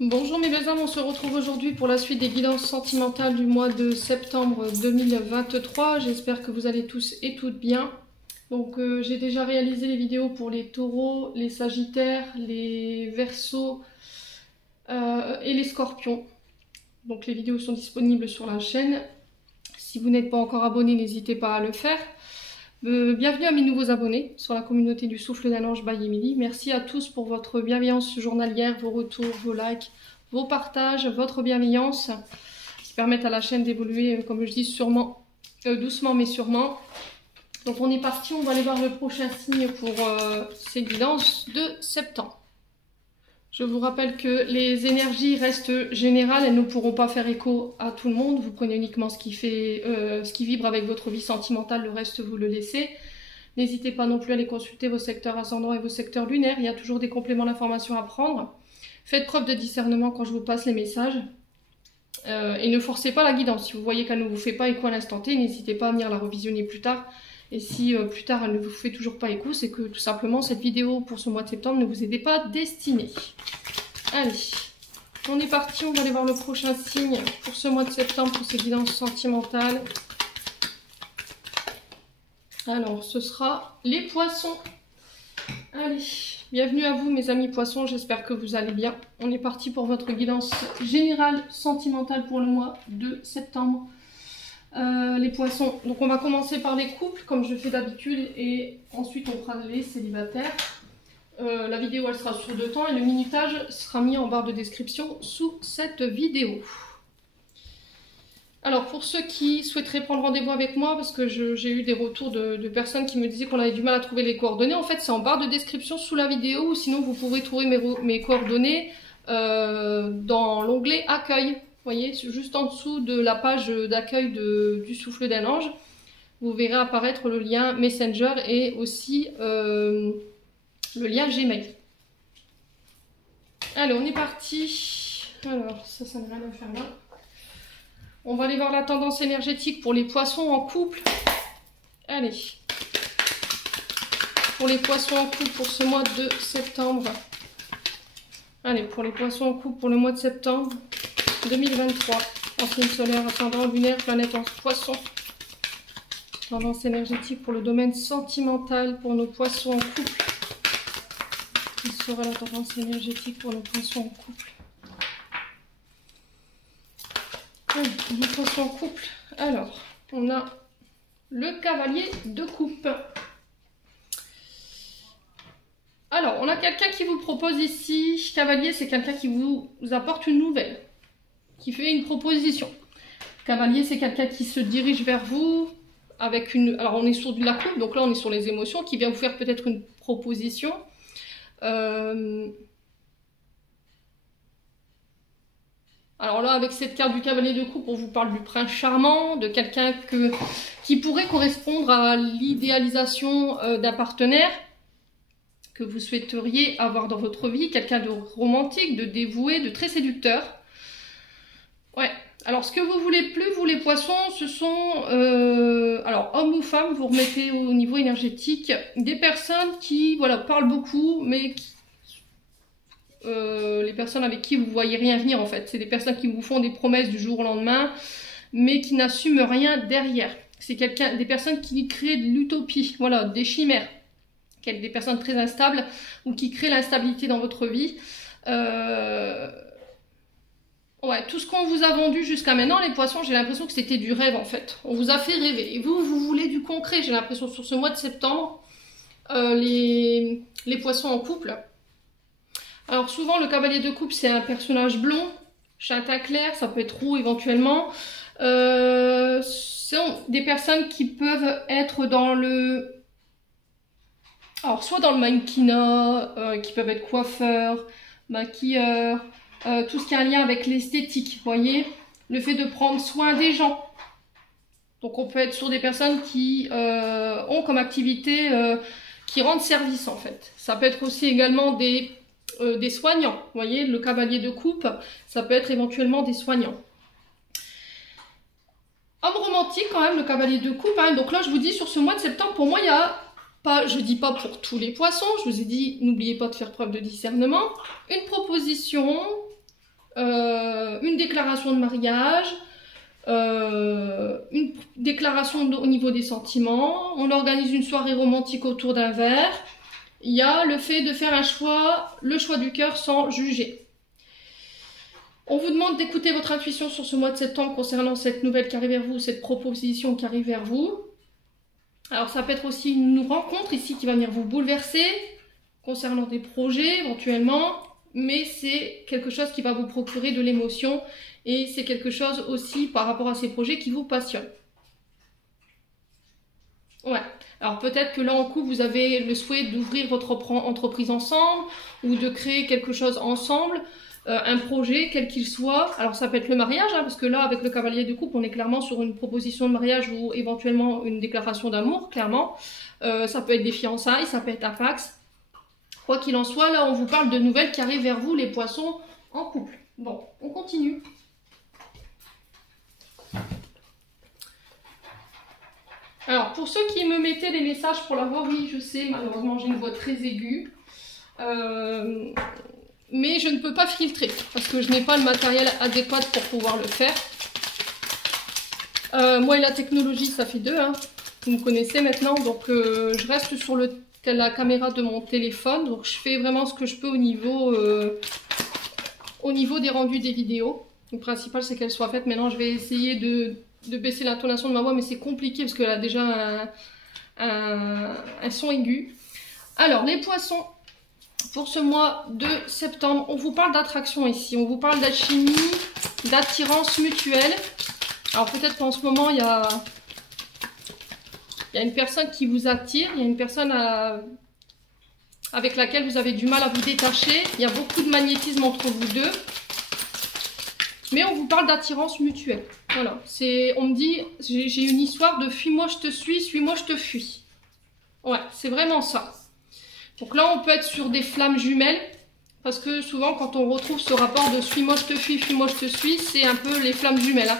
Bonjour mes belles âmes, on se retrouve aujourd'hui pour la suite des guidances sentimentales du mois de septembre 2023. J'espère que vous allez tous et toutes bien. Donc j'ai déjà réalisé les vidéos pour les taureaux, les sagittaires, les verseaux et les scorpions. Donc les vidéos sont disponibles sur la chaîne. Si vous n'êtes pas encore abonné, n'hésitez pas à le faire. Bienvenue à mes nouveaux abonnés sur la communauté du Souffle d'un Ange by Emily. Merci à tous pour votre bienveillance journalière, vos retours, vos likes, vos partages, votre bienveillance qui permettent à la chaîne d'évoluer, comme je dis, sûrement, doucement mais sûrement. Donc on est parti, on va aller voir le prochain signe pour ces guidances de septembre. Je vous rappelle que les énergies restent générales, elles ne pourront pas faire écho à tout le monde. Vous prenez uniquement ce qui vibre avec votre vie sentimentale, le reste vous le laissez. N'hésitez pas non plus à aller consulter vos secteurs ascendants et vos secteurs lunaires, il y a toujours des compléments d'information à prendre. Faites preuve de discernement quand je vous passe les messages. Et ne forcez pas la guidance. Si vous voyez qu'elle ne vous fait pas écho à l'instant T, n'hésitez pas à venir la revisionner plus tard. Et si plus tard elle ne vous fait toujours pas écho, c'est que tout simplement cette vidéo pour ce mois de septembre ne vous était pas destinée. Allez, on est parti, on va aller voir le prochain signe pour ce mois de septembre pour ces guidances sentimentales. Alors, ce sera les poissons. Allez, bienvenue à vous mes amis poissons, j'espère que vous allez bien. On est parti pour votre guidance générale sentimentale pour le mois de septembre. Les poissons, donc on va commencer par les couples comme je fais d'habitude et ensuite on fera les célibataires. La vidéo elle sera sur 2 temps et le minutage sera mis en barre de description sous cette vidéo. Alors pour ceux qui souhaiteraient prendre rendez-vous avec moi, parce que j'ai eu des retours de personnes qui me disaient qu'on avait du mal à trouver les coordonnées, en fait c'est en barre de description sous la vidéo ou sinon vous pourrez trouver mes coordonnées dans l'onglet accueil. Vous voyez, juste en dessous de la page d'accueil du Souffle d'un Ange, vous verrez apparaître le lien Messenger et aussi le lien Gmail. Allez, on est parti. Alors, ça n'a rien à faire là. On va aller voir la tendance énergétique pour les poissons en couple. Allez. Pour les poissons en couple pour ce mois de septembre. Allez, pour les poissons en couple pour le mois de septembre 2023. En signe solaire, ascendant, lunaire, planète en poisson. Tendance énergétique pour le domaine sentimental pour nos poissons en couple. Quelle sera la tendance énergétique pour nos poissons en couple? Nos poissons en couple. Alors, on a le cavalier de coupe. Alors, on a quelqu'un qui vous propose ici. Cavalier, c'est quelqu'un qui vous apporte une nouvelle, qui fait une proposition. Cavalier, c'est quelqu'un qui se dirige vers vous avec une... Alors, on est sur de la coupe, donc là, on est sur les émotions, qui vient vous faire peut-être une proposition. Alors là, avec cette carte du cavalier de coupe, on vous parle du prince charmant, de quelqu'un qui pourrait correspondre à l'idéalisation d'un partenaire que vous souhaiteriez avoir dans votre vie, quelqu'un de romantique, de dévoué, de très séducteur. Ouais, alors ce que vous voulez plus, vous les poissons, ce sont, alors homme ou femme, vous remettez au niveau énergétique, des personnes qui, voilà, parlent beaucoup, mais qui, les personnes avec qui vous voyez rien venir en fait. C'est des personnes qui vous font des promesses du jour au lendemain, mais qui n'assument rien derrière. C'est des personnes qui créent de l'utopie, voilà, des chimères. Des personnes très instables ou qui créent l'instabilité dans votre vie. Ouais, tout ce qu'on vous a vendu jusqu'à maintenant, les poissons, j'ai l'impression que c'était du rêve en fait. On vous a fait rêver. Et vous voulez du concret, j'ai l'impression, sur ce mois de septembre, les poissons en couple. Alors souvent, le cavalier de coupe, c'est un personnage blond, châtain clair, ça peut être roux éventuellement. C'est des personnes qui peuvent être dans le... Alors, soit dans le mannequinat, qui peuvent être coiffeurs, maquilleurs, tout ce qui a un lien avec l'esthétique, vous voyez, le fait de prendre soin des gens. Donc, on peut être sur des personnes qui ont comme activité, qui rendent service, en fait. Ça peut être aussi également des soignants, vous voyez, le cavalier de coupe, ça peut être éventuellement des soignants. Homme romantique, quand même, le cavalier de coupe, hein. Donc là, je vous dis, sur ce mois de septembre, pour moi, il y a... je dis pas pour tous les poissons, je vous ai dit, n'oubliez pas de faire preuve de discernement. Une proposition une déclaration de mariage, une déclaration au niveau des sentiments, on organise une soirée romantique autour d'un verre. Il y a le fait de faire un choix, le choix du cœur sans juger. On vous demande d'écouter votre intuition sur ce mois de septembre concernant cette nouvelle qui arrive vers vous, cette proposition qui arrive vers vous. Alors ça peut être aussi une rencontre ici qui va venir vous bouleverser, concernant des projets éventuellement, mais c'est quelque chose qui va vous procurer de l'émotion et c'est quelque chose aussi par rapport à ces projets qui vous passionne. Ouais, alors peut-être que là en couple vous avez le souhait d'ouvrir votre entreprise ensemble ou de créer quelque chose ensemble. Un projet, quel qu'il soit. Alors ça peut être le mariage, hein, parce que là, avec le cavalier de coupe, on est clairement sur une proposition de mariage ou éventuellement une déclaration d'amour, clairement. Ça peut être des fiançailles, ça peut être un Pax. Quoi qu'il en soit, là, on vous parle de nouvelles qui arrivent vers vous, les poissons, en couple. Bon, on continue. Alors, pour ceux qui me mettaient des messages pour la voix, oui, je sais, malheureusement, j'ai une voix très aiguë. Mais je ne peux pas filtrer parce que je n'ai pas le matériel adéquat pour pouvoir le faire. Moi et la technologie, ça fait deux, hein. Vous me connaissez maintenant, donc je reste sur la caméra de mon téléphone. Donc je fais vraiment ce que je peux au niveau des rendus des vidéos. Le principal, c'est qu'elle soit faite. Maintenant, je vais essayer de baisser l'intonation de ma voix, mais c'est compliqué parce qu'elle a déjà un son aigu. Alors, les poissons. Pour ce mois de septembre, on vous parle d'attraction ici, on vous parle d'alchimie, d'attirance mutuelle. Alors peut-être qu'en ce moment, il y a une personne qui vous attire, il y a une personne avec laquelle vous avez du mal à vous détacher. Il y a beaucoup de magnétisme entre vous deux. Mais on vous parle d'attirance mutuelle. Voilà, on me dit, j'ai une histoire de fuis-moi je te suis, suis-moi je te fuis. Ouais, c'est vraiment ça. Donc là, on peut être sur des flammes jumelles, parce que souvent, quand on retrouve ce rapport de suis-moi, je te fuis, fuis-moi, je te suis, c'est un peu les flammes jumelles.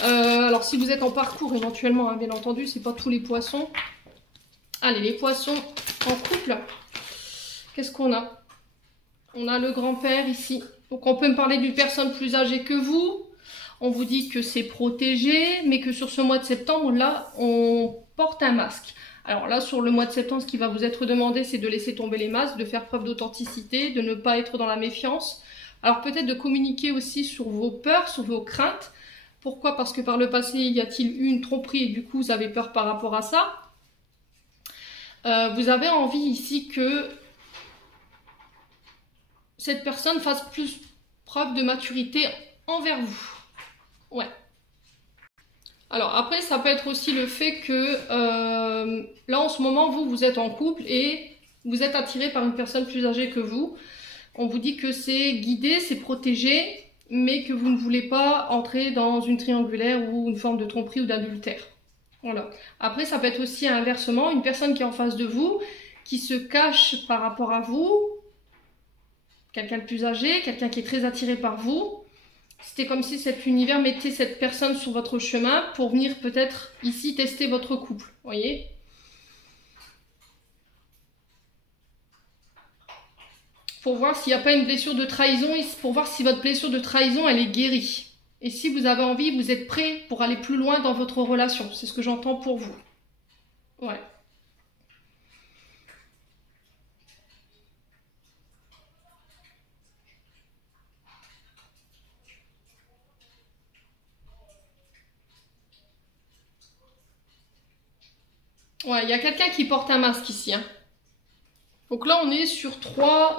Hein. Alors, si vous êtes en parcours, éventuellement, hein, bien entendu, c'est pas tous les poissons. Allez, les poissons en couple, qu'est-ce qu'on a? On a le grand-père ici. Donc, on peut me parler d'une personne plus âgée que vous. On vous dit que c'est protégé, mais que sur ce mois de septembre, là, on porte un masque. Alors là, sur le mois de septembre, ce qui va vous être demandé, c'est de laisser tomber les masques, de faire preuve d'authenticité, de ne pas être dans la méfiance. Alors peut-être de communiquer aussi sur vos peurs, sur vos craintes. Pourquoi? Parce que par le passé, y a-t-il eu une tromperie et du coup, vous avez peur par rapport à ça. Vous avez envie ici que cette personne fasse plus preuve de maturité envers vous. Ouais. Alors après, ça peut être aussi le fait que là en ce moment, vous êtes en couple et vous êtes attiré par une personne plus âgée que vous. On vous dit que c'est guidé, c'est protégé, mais que vous ne voulez pas entrer dans une triangulaire ou une forme de tromperie ou d'adultère. Voilà. Après, ça peut être aussi inversement, une personne qui est en face de vous, qui se cache par rapport à vous, quelqu'un de plus âgé, quelqu'un qui est très attiré par vous. C'était comme si cet univers mettait cette personne sur votre chemin pour venir peut-être ici tester votre couple, voyez. Pour voir s'il n'y a pas une blessure de trahison, pour voir si votre blessure de trahison, elle est guérie. Et si vous avez envie, vous êtes prêt pour aller plus loin dans votre relation. C'est ce que j'entends pour vous. Ouais. Ouais, il y a quelqu'un qui porte un masque ici. Hein. Donc là, on est sur trois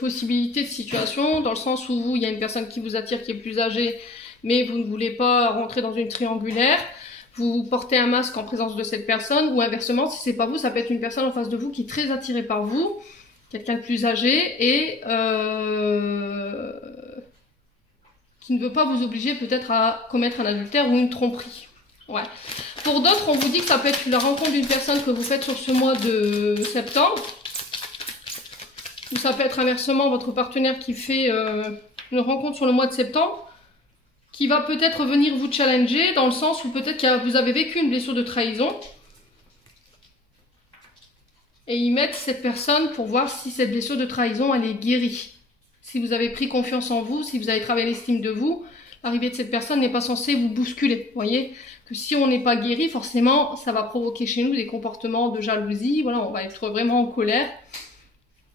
possibilités de situation, dans le sens où vous, il y a une personne qui vous attire, qui est plus âgée, mais vous ne voulez pas rentrer dans une triangulaire. Vous portez un masque en présence de cette personne, ou inversement, si c'est pas vous, ça peut être une personne en face de vous qui est très attirée par vous, quelqu'un de plus âgé, et qui ne veut pas vous obliger peut-être à commettre un adultère ou une tromperie. Ouais. Pour d'autres, on vous dit que ça peut être la rencontre d'une personne que vous faites sur ce mois de septembre. Ou ça peut être inversement votre partenaire qui fait une rencontre sur le mois de septembre, qui va peut-être venir vous challenger dans le sens où peut-être que vous avez vécu une blessure de trahison. Et ils mettent cette personne pour voir si cette blessure de trahison, elle est guérie. si vous avez pris confiance en vous, si vous avez travaillé l'estime de vous, l'arrivée de cette personne n'est pas censée vous bousculer. Vous voyez que si on n'est pas guéri, forcément, ça va provoquer chez nous des comportements de jalousie. Voilà, on va être vraiment en colère.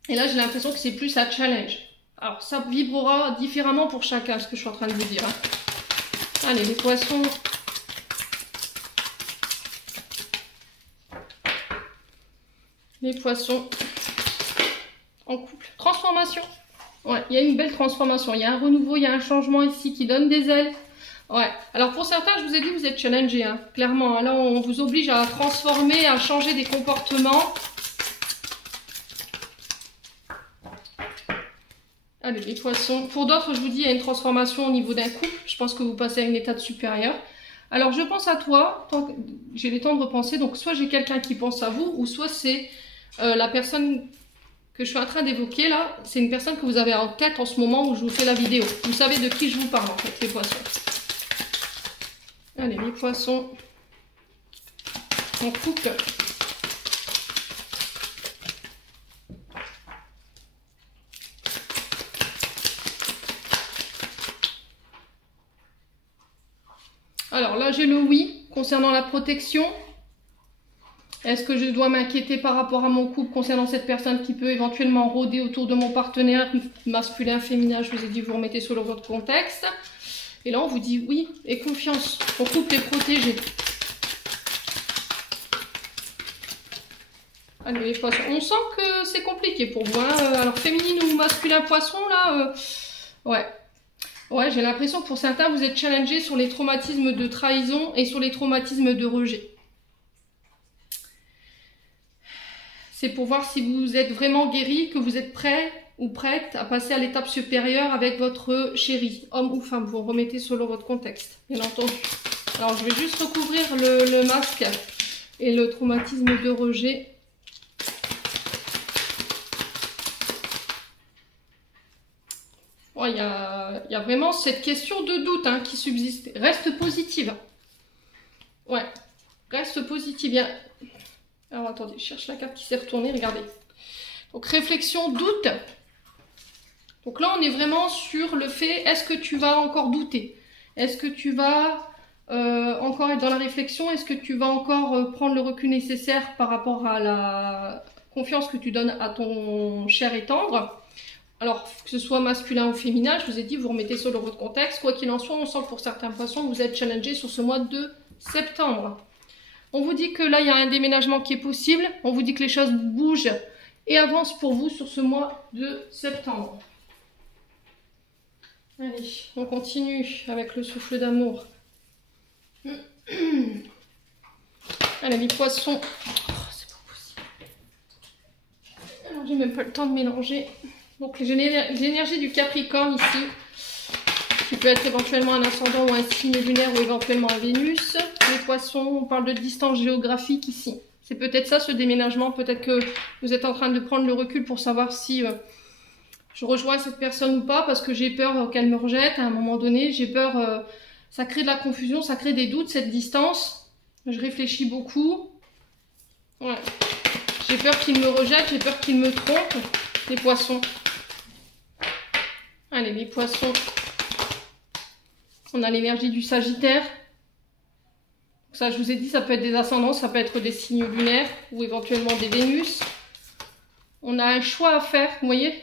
Et là, j'ai l'impression que c'est plus un challenge. Alors, ça vibrera différemment pour chacun, ce que je suis en train de vous dire. Hein. Allez, les poissons. Les poissons en couple. Transformation. Ouais, il y a une belle transformation. Il y a un renouveau, il y a un changement ici qui donne des ailes. Ouais. Alors pour certains, je vous ai dit, vous êtes challengés, hein, clairement. Là, on vous oblige à transformer, à changer des comportements. Allez, les poissons. Pour d'autres, je vous dis, il y a une transformation au niveau d'un couple. Je pense que vous passez à une étape supérieure. Alors, je pense à toi. J'ai le temps de repenser. Donc, soit j'ai quelqu'un qui pense à vous, ou soit c'est la personne que je suis en train d'évoquer là. C'est une personne que vous avez en tête en ce moment où je vous fais la vidéo. Vous savez de qui je vous parle, en fait, les poissons. Allez, les poissons en couple. Alors là, j'ai le oui concernant la protection. Est-ce que je dois m'inquiéter par rapport à mon couple concernant cette personne qui peut éventuellement rôder autour de mon partenaire masculin, féminin? Je vous ai dit, vous remettez selon votre contexte. Et là, on vous dit oui et confiance. Mon couple est protégé. Allez, les poissons. On sent que c'est compliqué pour vous. Hein. Alors, féminine ou masculin poisson, là, ouais. Ouais, j'ai l'impression que pour certains, vous êtes challengés sur les traumatismes de trahison et sur les traumatismes de rejet. C'est pour voir si vous êtes vraiment guéri, que vous êtes prêt ou prête à passer à l'étape supérieure avec votre chéri, homme ou femme. Vous remettez selon votre contexte, bien entendu. Alors, je vais juste recouvrir le masque et le traumatisme de rejet. Il y a vraiment cette question de doute hein, qui subsiste. Reste positive. Ouais, reste positive. Alors attendez, je cherche la carte qui s'est retournée, regardez. Donc réflexion, doute. Donc là, on est vraiment sur le fait, est-ce que tu vas encore douter? Est-ce que tu vas encore être dans la réflexion? Est-ce que tu vas encore prendre le recul nécessaire par rapport à la confiance que tu donnes à ton cher et tendre? Alors, que ce soit masculin ou féminin, je vous ai dit, vous remettez ça dans votre contexte. Quoi qu'il en soit, on sent que pour certains poissons, vous êtes challengés sur ce mois de septembre. On vous dit que là, il y a un déménagement qui est possible. On vous dit que les choses bougent et avancent pour vous sur ce mois de septembre. Allez, on continue avec le souffle d'amour. Allez, les poissons. Oh, c'est pas possible. Alors, j'ai même pas le temps de mélanger. Donc l'énergie du Capricorne ici, qui peut être éventuellement un ascendant ou un signe lunaire ou éventuellement un Vénus. Les poissons, on parle de distance géographique ici. C'est peut-être ça ce déménagement, peut-être que vous êtes en train de prendre le recul pour savoir si je rejoins cette personne ou pas, parce que j'ai peur qu'elle me rejette à un moment donné, j'ai peur, ça crée de la confusion, ça crée des doutes cette distance. Je réfléchis beaucoup. Ouais. J'ai peur qu'il me rejette, j'ai peur qu'il me trompe, les poissons. Allez, les poissons. On a l'énergie du Sagittaire. Ça, je vous ai dit, ça peut être des ascendants, ça peut être des signes lunaires ou éventuellement des Vénus. On a un choix à faire, vous voyez.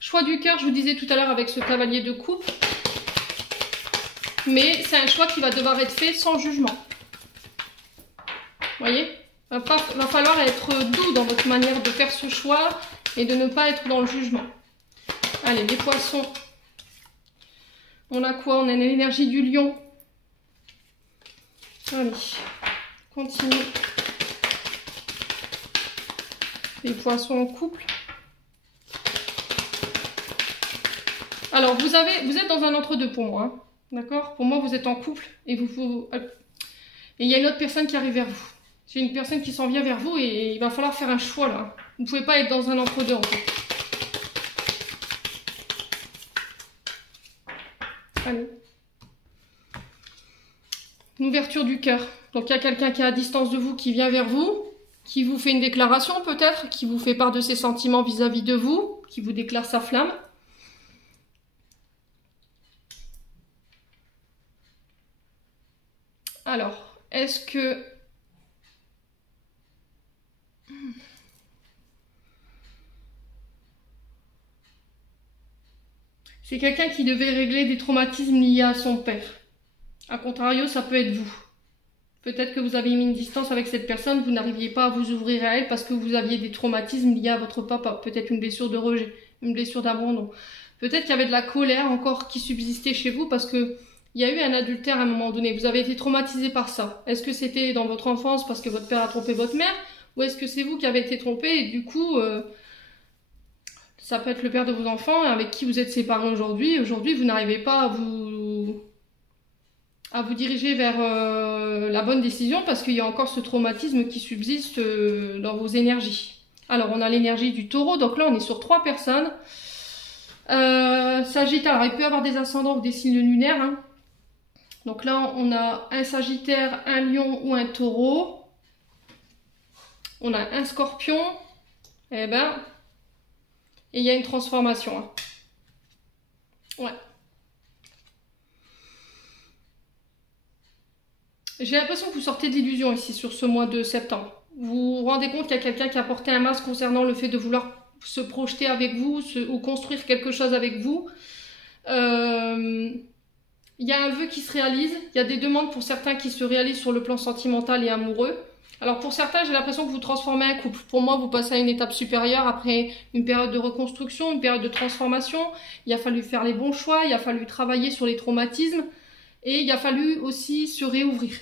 Choix du cœur, je vous disais tout à l'heure avec ce cavalier de coupe. Mais c'est un choix qui va devoir être fait sans jugement. Vous voyez, va falloir être doux dans votre manière de faire ce choix et de ne pas être dans le jugement. Allez, les poissons. On a quoi? On a l'énergie du lion. Allez, continue. Les poissons en couple. Alors, vous êtes dans un entre-deux pour moi. Hein, d'accord? Pour moi, vous êtes en couple et il y a une autre personne qui arrive vers vous. C'est une personne qui s'en vient vers vous et il va falloir faire un choix là. Vous ne pouvez pas être dans un entre-deux en fait. Allez. Une ouverture du cœur. Donc il y a quelqu'un qui est à distance de vous, qui vient vers vous, qui vous fait une déclaration peut-être, qui vous fait part de ses sentiments vis-à-vis de vous, qui vous déclare sa flamme. Alors, est-ce que... c'est quelqu'un qui devait régler des traumatismes liés à son père. A contrario, ça peut être vous. Peut-être que vous avez mis une distance avec cette personne, vous n'arriviez pas à vous ouvrir à elle parce que vous aviez des traumatismes liés à votre papa. Peut-être une blessure de rejet, une blessure d'abandon. Peut-être qu'il y avait de la colère encore qui subsistait chez vous parce que il y a eu un adultère à un moment donné. Vous avez été traumatisé par ça. Est-ce que c'était dans votre enfance parce que votre père a trompé votre mère? Ou est-ce que c'est vous qui avez été trompé et du coup, ça peut être le père de vos enfants avec qui vous êtes séparés aujourd'hui. Aujourd'hui, vous n'arrivez pas à vous diriger vers la bonne décision parce qu'il y a encore ce traumatisme qui subsiste dans vos énergies. Alors, on a l'énergie du taureau. Donc là, on est sur 3 personnes. Sagittaire, alors il peut y avoir des ascendants ou des signes lunaires. Hein. Donc là, on a un Sagittaire, un Lion ou un Taureau. On a un Scorpion. Eh ben, et il y a une transformation. Hein. Ouais. J'ai l'impression que vous sortez de l'illusion ici sur ce mois de septembre. Vous vous rendez compte qu'il y a quelqu'un qui a porté un masque concernant le fait de vouloir se projeter avec vous ou construire quelque chose avec vous. Il y a un vœu qui se réalise, il y a des demandes pour certains qui se réalisent sur le plan sentimental et amoureux. Alors pour certains, j'ai l'impression que vous transformez un couple. Pour moi, vous passez à une étape supérieure après une période de reconstruction, une période de transformation. Il a fallu faire les bons choix, il a fallu travailler sur les traumatismes et il a fallu aussi se réouvrir.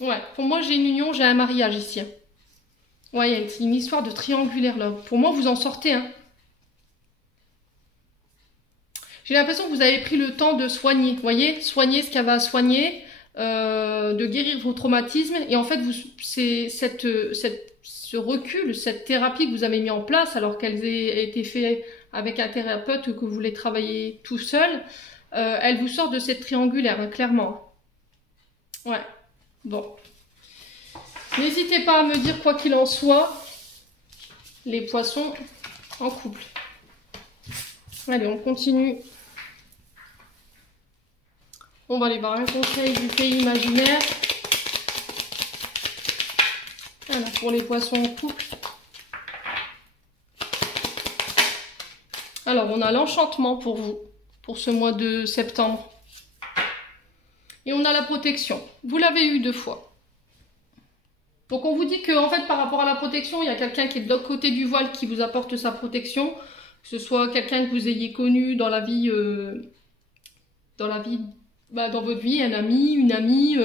Ouais, pour moi, j'ai une union, j'ai un mariage ici. Ouais, il y a une histoire de triangulaire là. Pour moi, vous en sortez. Hein. J'ai l'impression que vous avez pris le temps de soigner. Vous voyez, soigner ce qu'il y avait à soigner, de guérir vos traumatismes. Et en fait, c'est ce recul, cette thérapie que vous avez mis en place, alors qu'elle a été faite avec un thérapeute que vous voulez travailler tout seul, elle vous sort de cette triangulaire, hein, clairement. Ouais, bon. N'hésitez pas à me dire, quoi qu'il en soit, les poissons en couple. Allez, on continue. On va aller voir un conseil du pays imaginaire. Alors, pour les poissons en couple. Alors, on a l'enchantement pour vous, pour ce mois de septembre. Et on a la protection. Vous l'avez eu 2 fois. Donc on vous dit que en fait par rapport à la protection, il y a quelqu'un qui est de l'autre côté du voile qui vous apporte sa protection, que ce soit quelqu'un que vous ayez connu dans la vie, dans votre vie, un ami, une amie,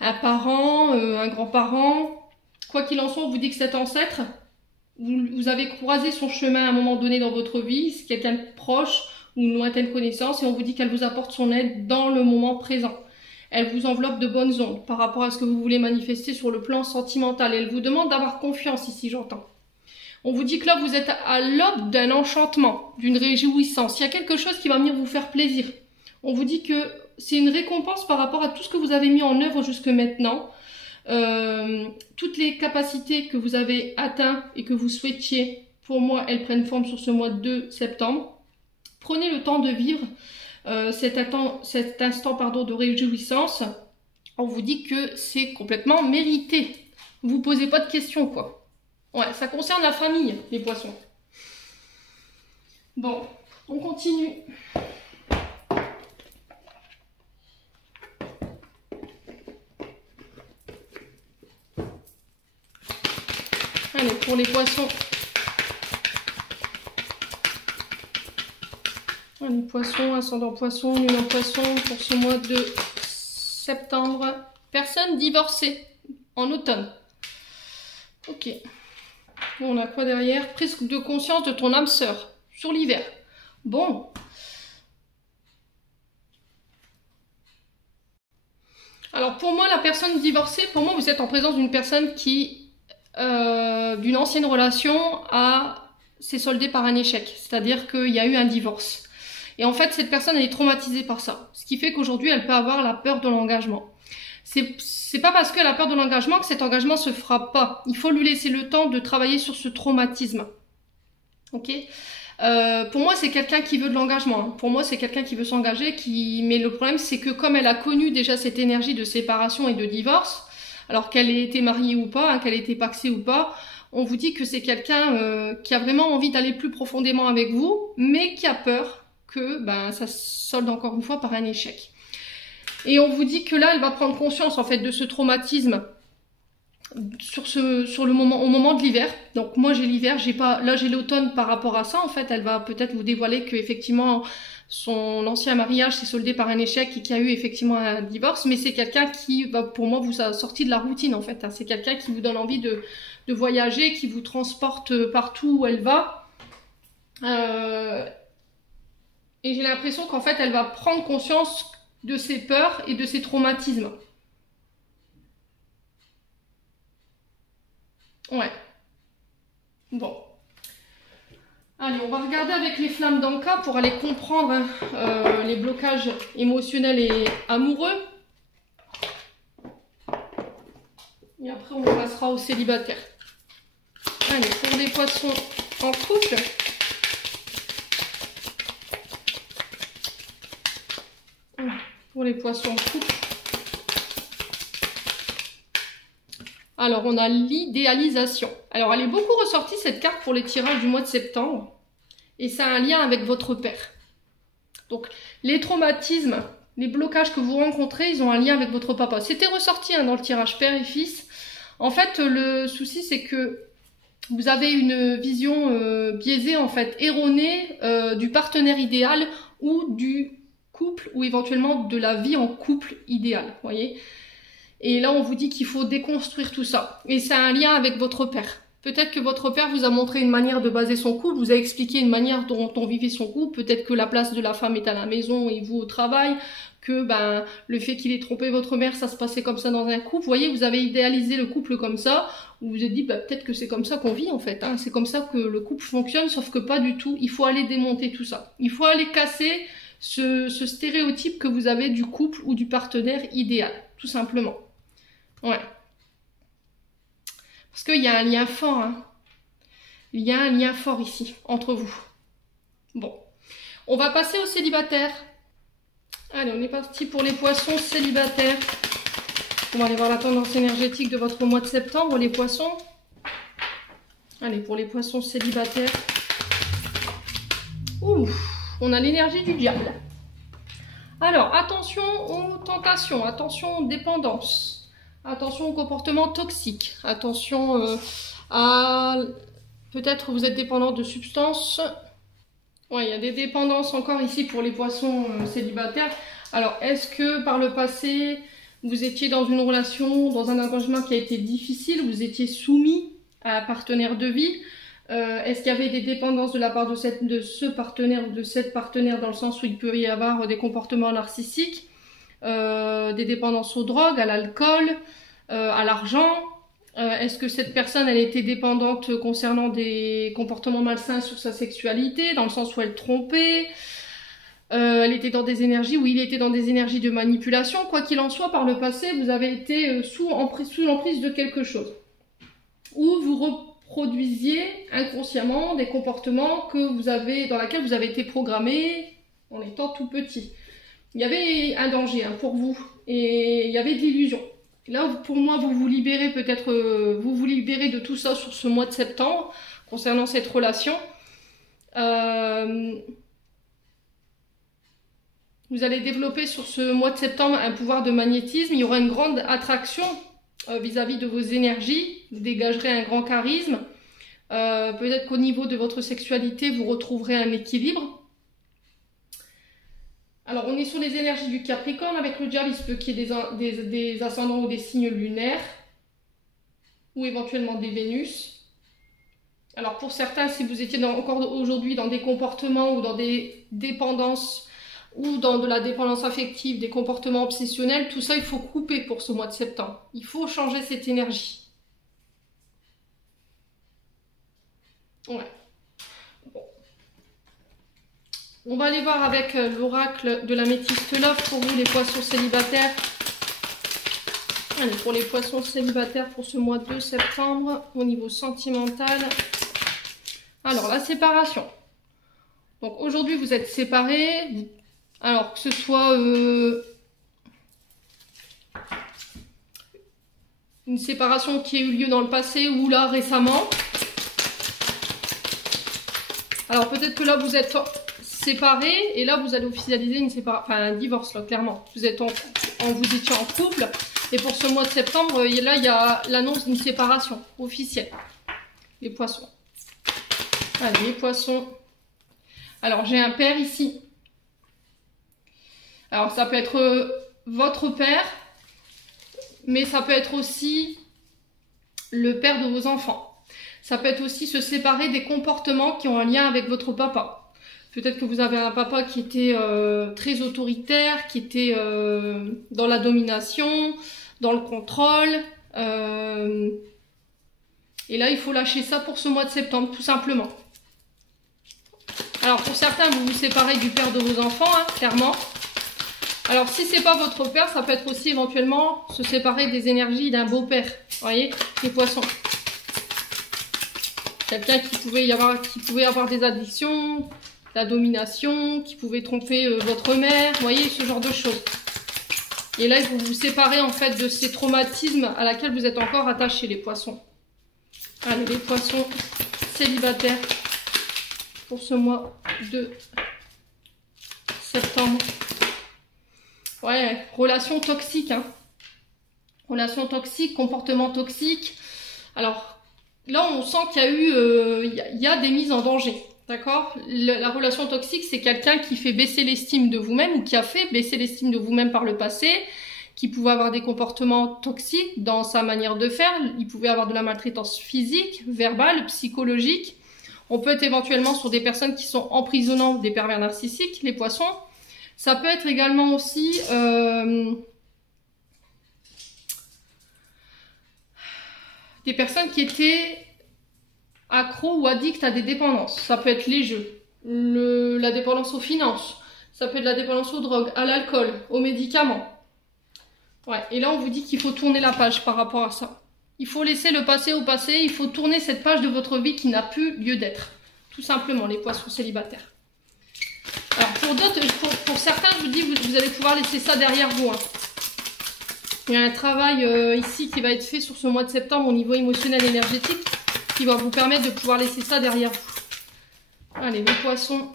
un parent, un grand-parent. Quoi qu'il en soit, on vous dit que cet ancêtre, vous avez croisé son chemin à un moment donné dans votre vie, c'est quelqu'un de proche ou une lointaine connaissance, et on vous dit qu'elle vous apporte son aide dans le moment présent. Elle vous enveloppe de bonnes ondes par rapport à ce que vous voulez manifester sur le plan sentimental. Elle vous demande d'avoir confiance ici, j'entends. On vous dit que là, vous êtes à l'aube d'un enchantement, d'une réjouissance. Il y a quelque chose qui va venir vous faire plaisir. On vous dit que c'est une récompense par rapport à tout ce que vous avez mis en œuvre jusque maintenant. Toutes les capacités que vous avez atteintes et que vous souhaitiez, pour moi, elles prennent forme sur ce mois de septembre. Prenez le temps de vivre cet instant de réjouissance. On vous dit que c'est complètement mérité. Vous posez pas de questions, quoi. Ouais, ça concerne la famille, les poissons. Bon, on continue. Allez, pour les poissons. Les poissons, ascendant poisson, lune en poisson pour ce mois de septembre. Personne divorcée en automne. Ok. Bon, on a quoi derrière? Prise de conscience de ton âme sœur sur l'hiver. Bon. Alors pour moi, la personne divorcée, pour moi, vous êtes en présence d'une personne qui, d'une ancienne relation, s'est soldée par un échec. C'est-à-dire qu'il y a eu un divorce. Et en fait, cette personne, elle est traumatisée par ça. Ce qui fait qu'aujourd'hui, elle peut avoir la peur de l'engagement. C'est pas parce qu'elle a peur de l'engagement que cet engagement se fera pas. Il faut lui laisser le temps de travailler sur ce traumatisme. Ok ? Pour moi, c'est quelqu'un qui veut de l'engagement. Hein. Pour moi, c'est quelqu'un qui veut s'engager. Mais le problème, c'est que comme elle a connu déjà cette énergie de séparation et de divorce, alors qu'elle ait été mariée ou pas, hein, qu'elle ait été pacsée ou pas, on vous dit que c'est quelqu'un qui a vraiment envie d'aller plus profondément avec vous, mais qui a peur que ça se solde encore une fois par un échec. Et on vous dit que là, elle va prendre conscience en fait de ce traumatisme au moment de l'hiver. Donc moi j'ai l'hiver, là j'ai l'automne par rapport à ça. En fait, elle va peut-être vous dévoiler que effectivement son ancien mariage s'est soldé par un échec et qu'il y a eu effectivement un divorce. Mais c'est quelqu'un qui va pour moi vous a sorti de la routine en fait. Hein. C'est quelqu'un qui vous donne envie de voyager, qui vous transporte partout où elle va. Et j'ai l'impression qu'en fait elle va prendre conscience de ses peurs et de ses traumatismes. Ouais. Bon. Allez, on va regarder avec les flammes d'Anka pour aller comprendre hein, les blocages émotionnels et amoureux. Et après, on passera aux célibataires. Allez, pour les poissons en couple. Pour les poissons en couple. Alors, on a l'idéalisation. Alors, elle est beaucoup ressortie, cette carte, pour les tirages du mois de septembre. Et ça a un lien avec votre père. Donc, les traumatismes, les blocages que vous rencontrez, ils ont un lien avec votre papa. C'était ressorti hein, dans le tirage père et fils. En fait, le souci, c'est que vous avez une vision biaisée, en fait, erronée du partenaire idéal ou du couple ou éventuellement de la vie en couple idéal, vous voyez. Et là, on vous dit qu'il faut déconstruire tout ça. Et ça a un lien avec votre père. Peut-être que votre père vous a montré une manière de baser son couple, vous a expliqué une manière dont on vivait son couple. Peut-être que la place de la femme est à la maison et vous au travail. Que le fait qu'il ait trompé votre mère, ça se passait comme ça dans un couple. Vous voyez, vous avez idéalisé le couple comme ça. Vous vous êtes dit, peut-être que c'est comme ça qu'on vit en fait. Hein. C'est comme ça que le couple fonctionne, sauf que pas du tout. Il faut aller démonter tout ça. Il faut aller casser ce stéréotype que vous avez du couple ou du partenaire idéal, tout simplement. Ouais. Parce qu'il y a un lien fort, hein. Il y a un lien fort ici, entre vous. Bon. On va passer aux célibataires. Allez, on est parti pour les poissons célibataires. On va aller voir la tendance énergétique de votre mois de septembre, les poissons. Allez, pour les poissons célibataires. Ouh, on a l'énergie du diable. Alors, attention aux tentations, attention aux dépendances. Attention au comportement toxique. Attention à... Peut-être vous êtes dépendant de substances. Ouais, il y a des dépendances encore ici pour les poissons célibataires. Alors, est-ce que par le passé, vous étiez dans une relation, dans un engagement qui a été difficile, vous étiez soumis à un partenaire de vie? Est-ce qu'il y avait des dépendances de la part de ce partenaire ou de cette partenaire, dans le sens où il peut y avoir des comportements narcissiques, des dépendances aux drogues, à l'alcool, à l'argent? Est-ce que cette personne, elle était dépendante concernant des comportements malsains sur sa sexualité, dans le sens où elle trompait? Elle était dans des énergies, ou il était dans des énergies de manipulation? Quoi qu'il en soit, par le passé, vous avez été sous l'emprise de quelque chose. Ou vous reproduisiez inconsciemment des comportements dans lesquels vous avez été programmé en étant tout petit. Il y avait un danger hein, pour vous, et il y avait de l'illusion. Là, pour moi, vous vous libérez peut-être, vous vous libérez de tout ça sur ce mois de septembre, concernant cette relation. Vous allez développer sur ce mois de septembre un pouvoir de magnétisme. Il y aura une grande attraction vis-à-vis de vos énergies. Vous dégagerez un grand charisme. Peut-être qu'au niveau de votre sexualité, vous retrouverez un équilibre. Alors, on est sur les énergies du Capricorne. Avec le diable, il se peut qu'il y ait des ascendants ou des signes lunaires. Ou éventuellement des Vénus. Alors, pour certains, si vous étiez encore aujourd'hui dans des comportements ou dans des dépendances, ou dans de la dépendance affective, des comportements obsessionnels, tout ça, il faut couper pour ce mois de septembre. Il faut changer cette énergie. Ouais. Bon. On va aller voir avec l'oracle de l'améthyste love pour vous, les poissons célibataires. Allez, pour les poissons célibataires pour ce mois de septembre, au niveau sentimental. Alors, la séparation. Donc aujourd'hui, vous êtes séparés. Alors que ce soit une séparation qui a eu lieu dans le passé ou là récemment. Alors peut-être que là, vous êtes séparés et là, vous allez officialiser une séparation, enfin un divorce, là, clairement. Vous êtes vous étiez en couple. Et pour ce mois de septembre, là, il y a l'annonce d'une séparation officielle. Les poissons. Allez, les poissons. Alors, j'ai un père ici. Alors, ça peut être votre père, mais ça peut être aussi le père de vos enfants. Ça peut être aussi se séparer des comportements qui ont un lien avec votre papa. Peut-être que vous avez un papa qui était très autoritaire, qui était dans la domination, dans le contrôle. Et là, il faut lâcher ça pour ce mois de septembre, tout simplement. Alors, pour certains, vous vous séparez du père de vos enfants, hein, clairement. Alors, si c'est pas votre père, ça peut être aussi éventuellement se séparer des énergies d'un beau-père. Vous voyez, les poissons. Quelqu'un qui pouvait avoir des addictions, la domination, qui pouvait tromper votre mère, vous voyez, ce genre de choses. Et là, il faut vous séparer en fait de ces traumatismes à laquelle vous êtes encore attachés, les poissons. Allez, les poissons célibataires pour ce mois de septembre. Ouais, relation toxique, hein. Relation toxique, comportement toxique. Alors, là, on sent qu'il y a eu, il y a des mises en danger. D'accord? La relation toxique, c'est quelqu'un qui fait baisser l'estime de vous-même ou qui a fait baisser l'estime de vous-même par le passé, qui pouvait avoir des comportements toxiques dans sa manière de faire. Il pouvait avoir de la maltraitance physique, verbale, psychologique. On peut être éventuellement sur des personnes qui sont emprisonnantes, des pervers narcissiques, les poissons. Ça peut être également aussi des personnes qui étaient accro ou addict à des dépendances. Ça peut être les jeux, la dépendance aux finances, ça peut être la dépendance aux drogues, à l'alcool, aux médicaments. Ouais, et là on vous dit qu'il faut tourner la page par rapport à ça. Il faut laisser le passé au passé, il faut tourner cette page de votre vie qui n'a plus lieu d'être. Tout simplement, les poissons célibataires. Alors pour d'autres, pour certains, je vous dis, vous allez pouvoir laisser ça derrière vous. Hein. Il y a un travail ici qui va être fait sur ce mois de septembre au niveau émotionnel et énergétique, qui va vous permettre de pouvoir laisser ça derrière vous. Allez, les poissons.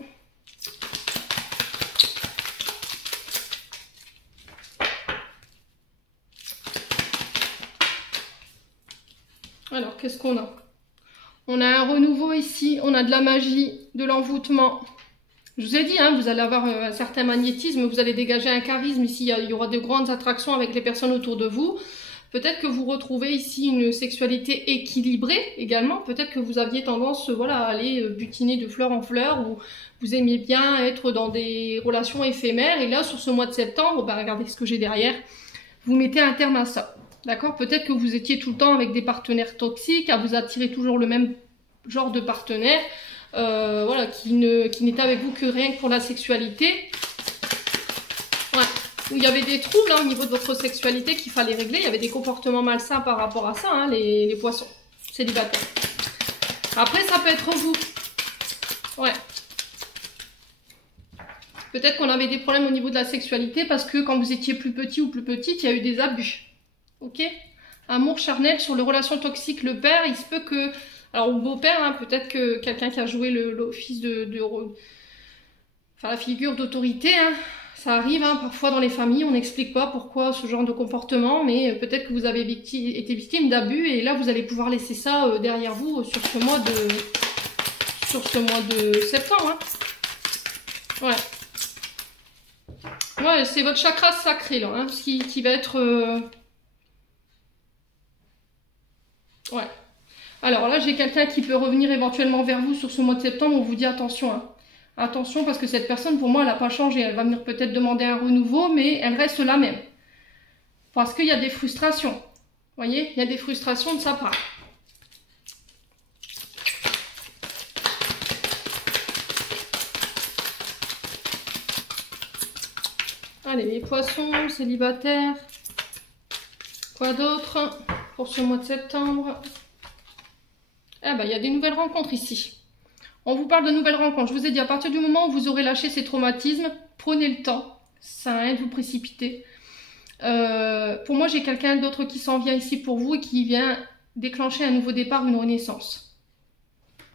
Alors, qu'est-ce qu'on a? On a un renouveau ici, on a de la magie, de l'envoûtement. Je vous ai dit, hein, vous allez avoir un certain magnétisme, vous allez dégager un charisme ici, il y aura de grandes attractions avec les personnes autour de vous. Peut-être que vous retrouvez ici une sexualité équilibrée également. Peut-être que vous aviez tendance voilà, à aller butiner de fleur en fleur ou vous aimiez bien être dans des relations éphémères. Et là, sur ce mois de septembre, bah, regardez ce que j'ai derrière, vous mettez un terme à ça. D'accord? Peut-être que vous étiez tout le temps avec des partenaires toxiques, à vous attirer toujours le même genre de partenaire, voilà, qui n'était avec vous que rien que pour la sexualité. Ouais. Où il y avait des troubles hein, au niveau de votre sexualité qu'il fallait régler. Il y avait des comportements malsains par rapport à ça, hein, les poissons célibataires. Après, ça peut être vous. Ouais. Peut-être qu'on avait des problèmes au niveau de la sexualité parce que quand vous étiez plus petit ou plus petite, il y a eu des abus. Ok? Amour charnel sur les relations toxiques. Le père, il se peut que... Alors, au beau-père, hein, peut-être que quelqu'un qui a joué l'office enfin, la figure d'autorité, hein, ça arrive hein, parfois dans les familles, on n'explique pas pourquoi ce genre de comportement, mais peut-être que vous avez été victime d'abus et là vous allez pouvoir laisser ça derrière vous sur ce mois de septembre. Hein. Ouais. Ouais, c'est votre chakra sacré là, hein, qui va être... Ouais. Alors là, j'ai quelqu'un qui peut revenir éventuellement vers vous sur ce mois de septembre, on vous dit attention, hein. Attention parce que cette personne, pour moi, elle n'a pas changé. Elle va venir peut-être demander un renouveau, mais elle reste la même. Parce qu'il y a des frustrations. Vous voyez, il y a des frustrations de sa part. Allez, les poissons, célibataires. Quoi d'autre pour ce mois de septembre? Eh ben, il y a des nouvelles rencontres ici. On vous parle de nouvelles rencontres. Je vous ai dit, à partir du moment où vous aurez lâché ces traumatismes, prenez le temps. Ça sert à rien de vous précipiter. Pour moi, j'ai quelqu'un d'autre qui s'en vient ici pour vous et qui vient déclencher un nouveau départ, une renaissance.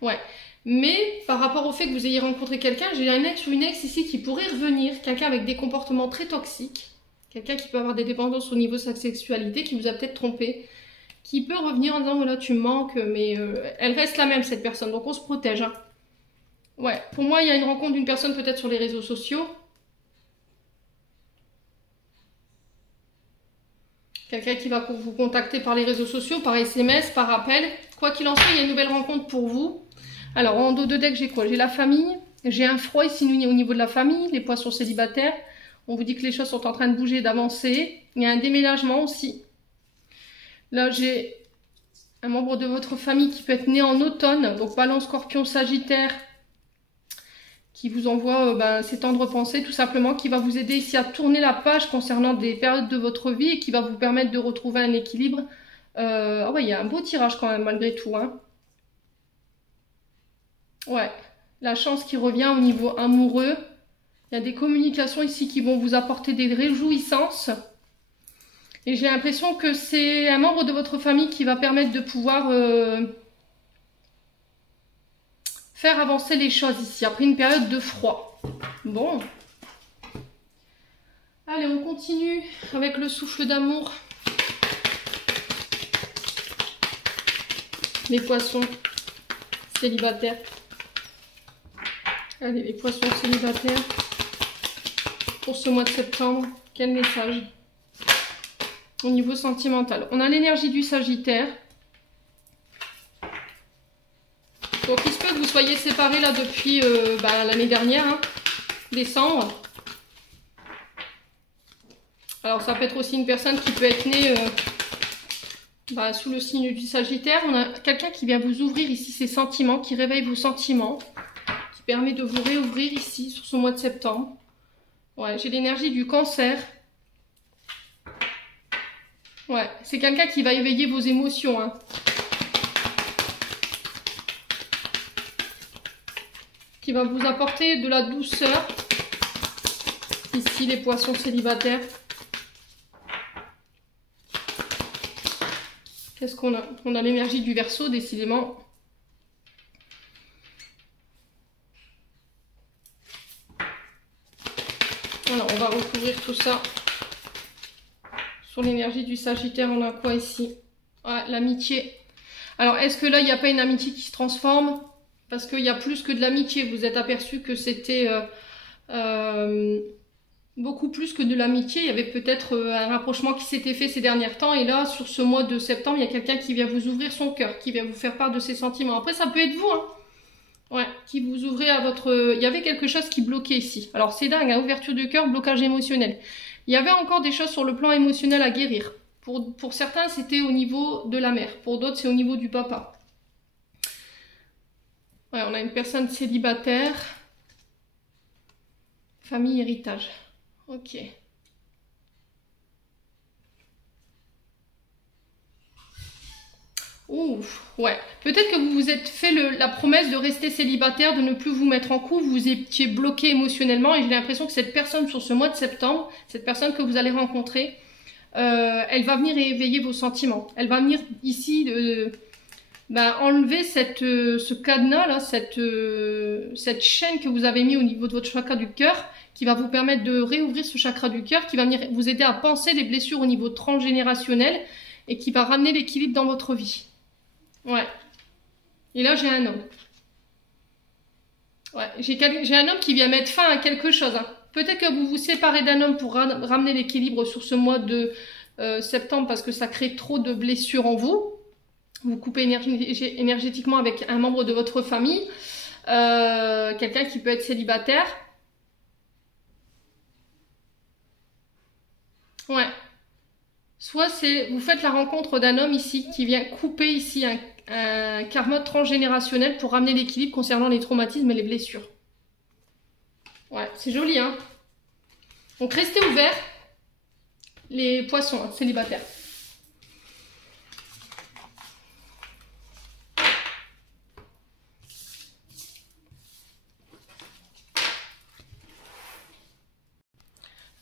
Ouais. Mais par rapport au fait que vous ayez rencontré quelqu'un, j'ai un ex ou une ex ici qui pourrait revenir, quelqu'un avec des comportements très toxiques, quelqu'un qui peut avoir des dépendances au niveau de sa sexualité, qui vous a peut-être trompé, qui peut revenir en disant voilà tu me manques, mais elle reste la même cette personne, donc on se protège. Hein. Ouais, pour moi il y a une rencontre d'une personne peut-être sur les réseaux sociaux. Quelqu'un qui va vous contacter par les réseaux sociaux, par SMS, par appel. Quoi qu'il en soit, il y a une nouvelle rencontre pour vous. Alors, en dos de deck, j'ai quoi? J'ai la famille. J'ai un froid ici au niveau de la famille, les poissons célibataires. On vous dit que les choses sont en train de bouger, d'avancer. Il y a un déménagement aussi. Là, j'ai un membre de votre famille qui peut être né en automne. Donc, Balance, Scorpion, Sagittaire. Qui vous envoie ses tendres pensées, tout simplement, qui va vous aider ici à tourner la page concernant des périodes de votre vie et qui va vous permettre de retrouver un équilibre. Ah ouais, il y a un beau tirage quand même, malgré tout. Hein. Ouais, la chance qui revient au niveau amoureux. Il y a des communications ici qui vont vous apporter des réjouissances. Et j'ai l'impression que c'est un membre de votre famille qui va permettre de pouvoir... faire avancer les choses ici, après une période de froid. Bon. Allez, on continue avec le souffle d'amour. Les poissons célibataires. Allez, les poissons célibataires. Pour ce mois de septembre, quel message? Au niveau sentimental. On a l'énergie du Sagittaire. Donc il se peut que vous soyez séparés là depuis l'année dernière, hein, décembre. Alors ça peut être aussi une personne qui peut être née sous le signe du Sagittaire. On a quelqu'un qui vient vous ouvrir ici ses sentiments, qui réveille vos sentiments, qui permet de vous réouvrir ici sur ce mois de septembre. Ouais, j'ai l'énergie du Cancer. Ouais, c'est quelqu'un qui va éveiller vos émotions, hein. Qui va vous apporter de la douceur. Ici, les poissons célibataires. Qu'est-ce qu'on a? On a l'énergie du Verseau, décidément. Alors, on va recouvrir tout ça. Sur l'énergie du Sagittaire, on a quoi ici? Ah, l'amitié. Alors, est-ce que là, il n'y a pas une amitié qui se transforme? Parce qu'il y a plus que de l'amitié. Vous êtes aperçu que c'était beaucoup plus que de l'amitié. Il y avait peut-être un rapprochement qui s'était fait ces derniers temps. Et là, sur ce mois de septembre, il y a quelqu'un qui vient vous ouvrir son cœur, qui vient vous faire part de ses sentiments. Après, ça peut être vous, hein. Ouais, qui vous ouvrez à votre... Il y avait quelque chose qui bloquait ici. Alors, c'est dingue, hein, ouverture de cœur, blocage émotionnel. Il y avait encore des choses sur le plan émotionnel à guérir. Pour certains, c'était au niveau de la mère. Pour d'autres, c'est au niveau du papa. Ouais, on a une personne célibataire. Famille, héritage. Ok. Ouf, ouais. Peut-être que vous vous êtes fait la promesse de rester célibataire, de ne plus vous mettre en couple, vous étiez bloqué émotionnellement et j'ai l'impression que cette personne sur ce mois de septembre, cette personne que vous allez rencontrer, elle va venir éveiller vos sentiments. Elle va venir ici enlever ce cadenas là, cette chaîne que vous avez mis au niveau de votre chakra du cœur, qui va vous permettre de réouvrir ce chakra du cœur, qui va venir vous aider à penser les blessures au niveau transgénérationnel et qui va ramener l'équilibre dans votre vie. Ouais. Et là, j'ai un homme. Ouais, j'ai un homme qui vient mettre fin à quelque chose. Hein. Peut-être que vous vous séparez d'un homme pour ramener l'équilibre sur ce mois de septembre parce que ça crée trop de blessures en vous. Vous coupez énergétiquement avec un membre de votre famille. Quelqu'un qui peut être célibataire. Ouais. Soit vous faites la rencontre d'un homme ici qui vient couper ici un karma transgénérationnel pour ramener l'équilibre concernant les traumatismes et les blessures. Ouais, c'est joli, hein. Donc restez ouverts, les poissons, hein, célibataires.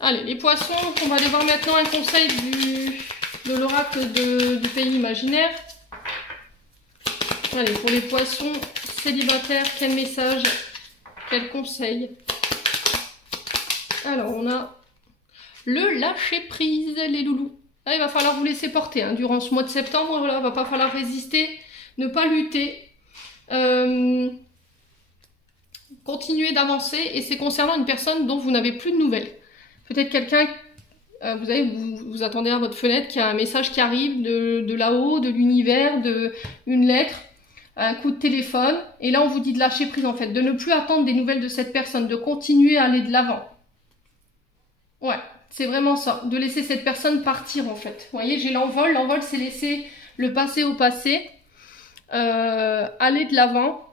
Allez, les poissons, on va aller voir maintenant un conseil de l'oracle du pays imaginaire. Allez, pour les poissons célibataires, quel message, quel conseil? Alors, on a le lâcher prise, les loulous. Là, il va falloir vous laisser porter hein, durant ce mois de septembre. Voilà, il va pas falloir résister, ne pas lutter. Continuez d'avancer et c'est concernant une personne dont vous n'avez plus de nouvelles. Peut-être quelqu'un, vous attendez à votre fenêtre qu'il y a un message qui arrive de là-haut, de l'univers, une lettre, un coup de téléphone. Et là, on vous dit de lâcher prise en fait, de ne plus attendre des nouvelles de cette personne, de continuer à aller de l'avant. Ouais, c'est vraiment ça, de laisser cette personne partir en fait. Vous voyez, j'ai l'envol. L'envol, c'est laisser le passé au passé, aller de l'avant,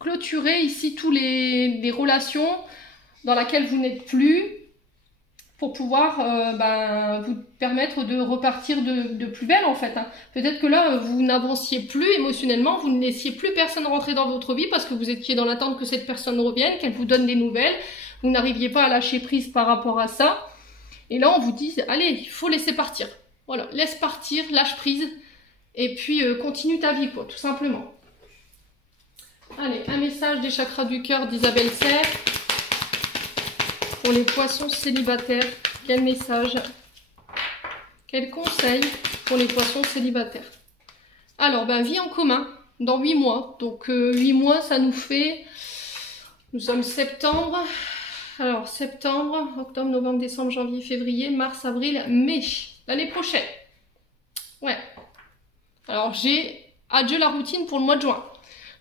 clôturer ici tous les relations dans lesquelles vous n'êtes plus, pour pouvoir vous permettre de repartir de plus belle en fait. Hein. Peut-être que là, vous n'avanciez plus émotionnellement, vous ne laissiez plus personne rentrer dans votre vie parce que vous étiez dans l'attente que cette personne revienne, qu'elle vous donne des nouvelles. Vous n'arriviez pas à lâcher prise par rapport à ça. Et là, on vous dit, allez, il faut laisser partir. Voilà, laisse partir, lâche prise. Et puis, continue ta vie, quoi, tout simplement. Allez, un message des chakras du cœur d'Isabelle Serre. Pour les poissons célibataires, quel message, quel conseil pour les poissons célibataires? Alors, vie en commun, dans 8 mois. Donc, 8 mois, ça nous fait... Nous sommes septembre... Alors, septembre, octobre, novembre, décembre, janvier, février, mars, avril, mai. L'année prochaine. Ouais. Alors, j'ai adieu la routine pour le mois de juin.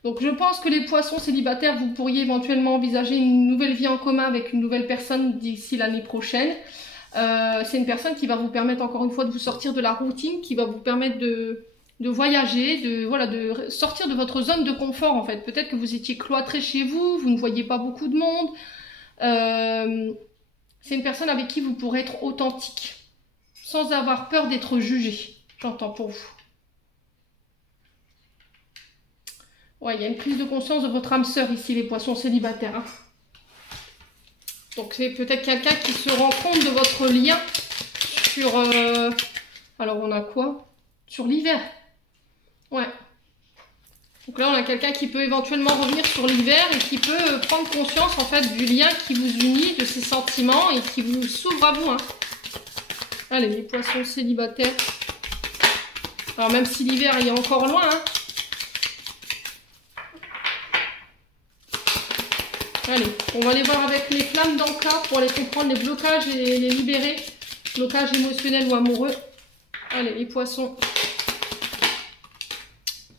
Donc, je pense que les poissons célibataires, vous pourriez éventuellement envisager une nouvelle vie en commun avec une nouvelle personne d'ici l'année prochaine. C'est une personne qui va vous permettre, encore une fois, de vous sortir de la routine, qui va vous permettre de voyager, de sortir de votre zone de confort, en fait. Peut-être que vous étiez cloîtré chez vous, vous ne voyez pas beaucoup de monde. C'est une personne avec qui vous pourrez être authentique sans avoir peur d'être jugé, j'entends pour vous. Ouais, il y a une prise de conscience de votre âme sœur ici, les poissons célibataires. Hein. Donc c'est peut-être quelqu'un qui se rend compte de votre lien sur... Alors on a quoi? Sur l'hiver. Ouais. Donc là, on a quelqu'un qui peut éventuellement revenir sur l'hiver et qui peut prendre conscience en fait du lien qui vous unit, de ses sentiments et qui vous s'ouvre à vous. Hein. Allez, les poissons célibataires. Alors même si l'hiver est encore loin. Hein. Allez, on va aller voir avec les flammes d'Anka pour aller comprendre les blocages et les libérer. Blocages émotionnels ou amoureux. Allez, les poissons.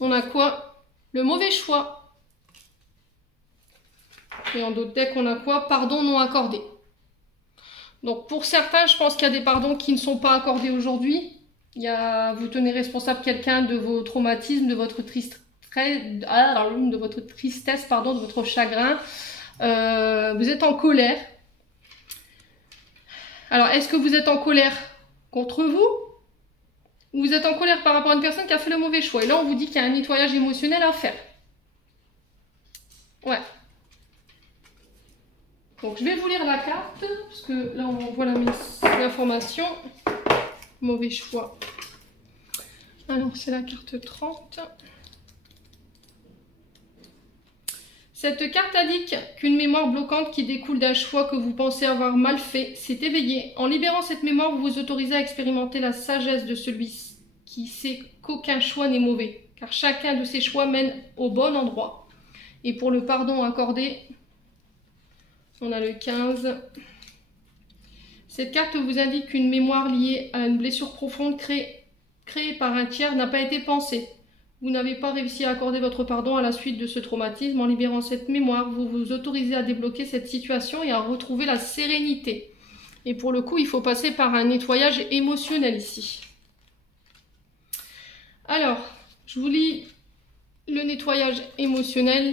On a quoi? Le mauvais choix. Et en d'autres decks, on a quoi? Pardon non accordé. Donc pour certains, je pense qu'il y a des pardons qui ne sont pas accordés aujourd'hui. Vous tenez responsable quelqu'un de vos traumatismes, de votre tristesse, de votre chagrin. Vous êtes en colère. Alors, est-ce que vous êtes en colère contre vous? Ou vous êtes en colère par rapport à une personne qui a fait le mauvais choix? Et là, on vous dit qu'il y a un nettoyage émotionnel à faire. Ouais. Donc, je vais vous lire la carte, parce que là, on voit l'information. Mauvais choix. Alors, c'est la carte 30. Cette carte indique qu'une mémoire bloquante qui découle d'un choix que vous pensez avoir mal fait s'est éveillée. En libérant cette mémoire, vous vous autorisez à expérimenter la sagesse de celui qui sait qu'aucun choix n'est mauvais, car chacun de ces choix mène au bon endroit. Et pour le pardon accordé, on a le 15. Cette carte vous indique qu'une mémoire liée à une blessure profonde créée par un tiers n'a pas été pensée. Vous n'avez pas réussi à accorder votre pardon à la suite de ce traumatisme. En libérant cette mémoire, vous vous autorisez à débloquer cette situation et à retrouver la sérénité. Et pour le coup, il faut passer par un nettoyage émotionnel ici. Alors, je vous lis le nettoyage émotionnel.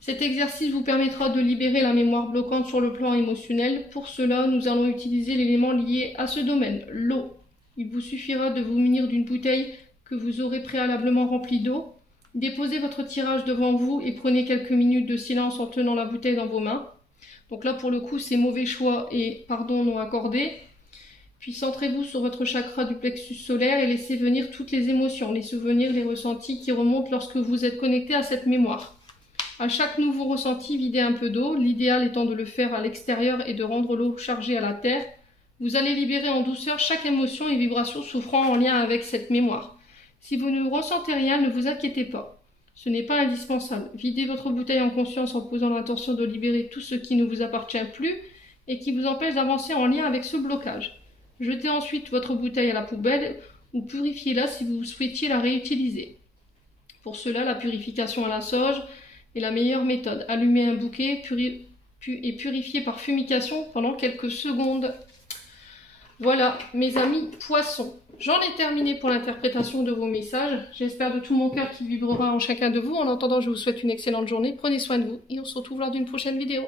Cet exercice vous permettra de libérer la mémoire bloquante sur le plan émotionnel. Pour cela, nous allons utiliser l'élément lié à ce domaine, l'eau. Il vous suffira de vous munir d'une bouteille que vous aurez préalablement rempli d'eau. Déposez votre tirage devant vous et prenez quelques minutes de silence en tenant la bouteille dans vos mains. Donc là, pour le coup, c'est mauvais choix et pardon non accordé. Puis centrez-vous sur votre chakra du plexus solaire et laissez venir toutes les émotions, les souvenirs, les ressentis qui remontent lorsque vous êtes connecté à cette mémoire. À chaque nouveau ressenti, videz un peu d'eau, l'idéal étant de le faire à l'extérieur et de rendre l'eau chargée à la terre. Vous allez libérer en douceur chaque émotion et vibration souffrant en lien avec cette mémoire. Si vous ne ressentez rien, ne vous inquiétez pas. Ce n'est pas indispensable. Videz votre bouteille en conscience en posant l'intention de libérer tout ce qui ne vous appartient plus et qui vous empêche d'avancer en lien avec ce blocage. Jetez ensuite votre bouteille à la poubelle ou purifiez-la si vous souhaitiez la réutiliser. Pour cela, la purification à la sauge est la meilleure méthode. Allumez un bouquet et purifiez par fumigation pendant quelques secondes. Voilà, mes amis poissons. J'en ai terminé pour l'interprétation de vos messages. J'espère de tout mon cœur qu'il vibrera en chacun de vous. En attendant, je vous souhaite une excellente journée. Prenez soin de vous et on se retrouve lors d'une prochaine vidéo.